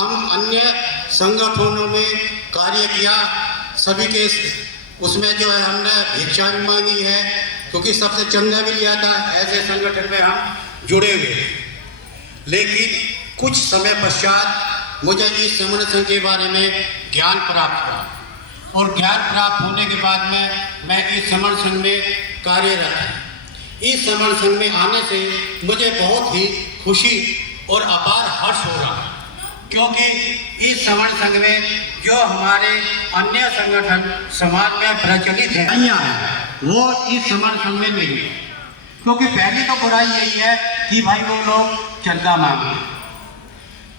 हम अन्य संगठनों में कार्य किया, सभी के उसमें जो है हमने भिक्षा भी मांगी है, क्योंकि सबसे चंदा भी लिया था। ऐसे संगठन में हम जुड़े हुए, लेकिन कुछ समय पश्चात मुझे इस समण संघ के बारे में ज्ञान प्राप्त हुआ और ज्ञान प्राप्त होने के बाद में मैं इस समण संघ में कार्यरत। इस समण संघ में आने से मुझे बहुत ही खुशी और अपार हर्ष हो रहा, क्योंकि इस समण संघ में जो हमारे अन्य संगठन समाज में प्रचलित है वो इस समण संघ में नहीं है। क्योंकि पहली तो बुराई यही है कि भाई वो लोग चंदा मांगते,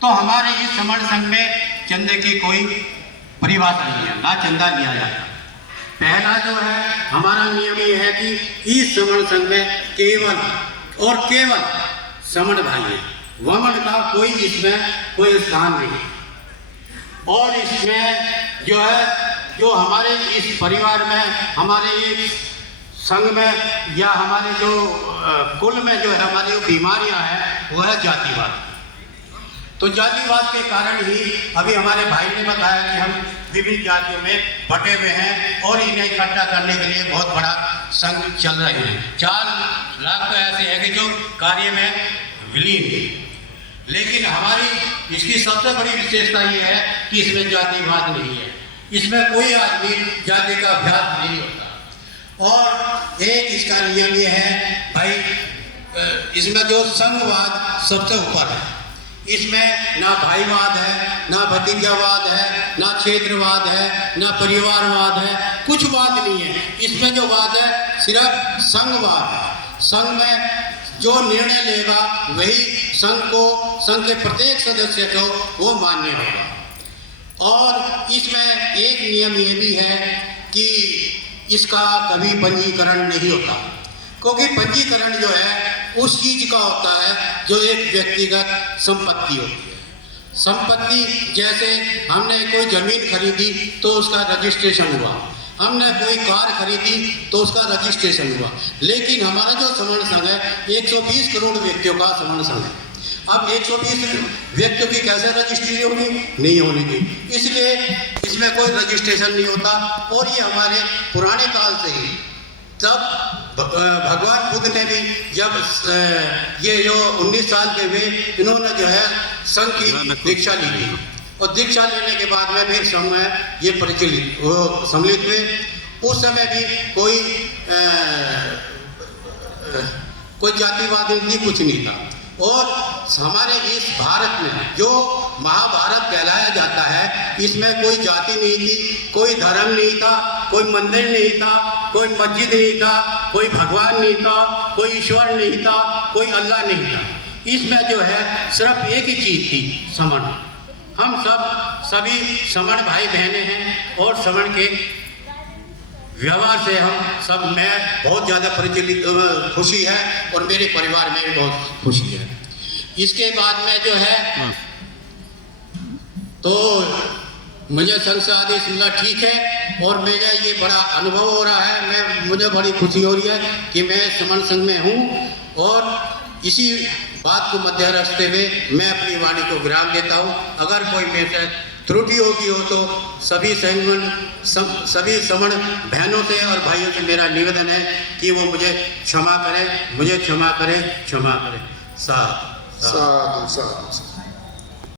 तो हमारे इस समण संघ में चंदे की कोई परिभाषा नहीं है, ना चंदा लिया जाता। पहला जो है हमारा नियम ये है कि इस समण संघ में केवल और केवल समण भाई है, वमन का कोई इसमें कोई स्थान नहीं। और इसमें जो है, जो हमारे इस परिवार में, हमारे ये संघ में या हमारे जो कुल में जो है हमारी जो बीमारियां हैं वो है जातिवाद। तो जातिवाद के कारण ही अभी हमारे भाई ने बताया कि हम विभिन्न जातियों में बटे हुए हैं और इन्हें इकट्ठा करने के लिए बहुत बड़ा संघ चल रहे हैं। 4 लाख तो ऐसे हैं कि जो कार्य में विलीन है, लेकिन हमारी इसकी सबसे बड़ी विशेषता ये है कि इसमें जातिवाद नहीं है, इसमें कोई आदमी जाति का अभ्यास नहीं होता। और एक इसका नियम ये है भाई, इसमें जो संघवाद सबसे ऊपर है, इसमें ना भाईवाद है, ना भतीजावाद है, ना क्षेत्रवाद है, ना परिवारवाद है, कुछ वाद नहीं है। इसमें जो वाद है सिर्फ संघवाद है। संघ में जो निर्णय लेगा वही संघ को, संघ के प्रत्येक सदस्य को वो मान्य होगा। और इसमें एक नियम ये भी है कि इसका कभी पंजीकरण नहीं होता, क्योंकि पंजीकरण जो है उस चीज का होता है जो एक व्यक्तिगत संपत्ति होती है। संपत्ति जैसे हमने कोई जमीन खरीदी तो उसका रजिस्ट्रेशन हुआ, हमने कोई कार खरीदी तो उसका रजिस्ट्रेशन हुआ, लेकिन हमारा जो समण संघ है 120 करोड़ व्यक्तियों का समण संघ है। अब 120 व्यक्तियों की कैसे रजिस्ट्री होगी? नहीं होने की, इसलिए इसमें कोई रजिस्ट्रेशन नहीं होता। और ये हमारे पुराने काल से ही, तब भगवान बुद्ध ने भी जब ये जो 19 साल के हुए, इन्होंने जो है संघ की दीक्षा ली थी, और दीक्षा लेने के बाद में फिर संघ में ये प्रचलित वो सम्मिलित हुए। उस समय भी कोई जातिवाद नहीं, कुछ नहीं था। और हमारे इस भारत में जो महाभारत कहलाया जाता है, इसमें कोई जाति नहीं थी, कोई धर्म नहीं था, कोई मंदिर नहीं था, कोई मस्जिद नहीं था, कोई भगवान नहीं था, कोई ईश्वर नहीं था, कोई अल्लाह नहीं था। इसमें जो है सिर्फ एक ही चीज़ थी, समण। हम सभी समण भाई बहनें हैं, और समण के व्यवहार से हम सब में बहुत ज़्यादा प्रचलित खुशी है, और मेरे परिवार में भी बहुत खुशी है। इसके बाद में जो है तो मुझे संघ से आदेश मिला, ठीक है, और मेरा ये बड़ा अनुभव हो रहा है, मुझे बड़ी खुशी हो रही है कि मैं समण संघ में हूँ। और इसी बात को मध्य रखते हुए मैं अपनी वाणी को विराम देता हूँ। अगर कोई मेरे से त्रुटि होगी हो तो सभी समण बहनों से और भाइयों से मेरा निवेदन है कि वो मुझे क्षमा करें, मुझे क्षमा करें, क्षमा करें। साधु साधु।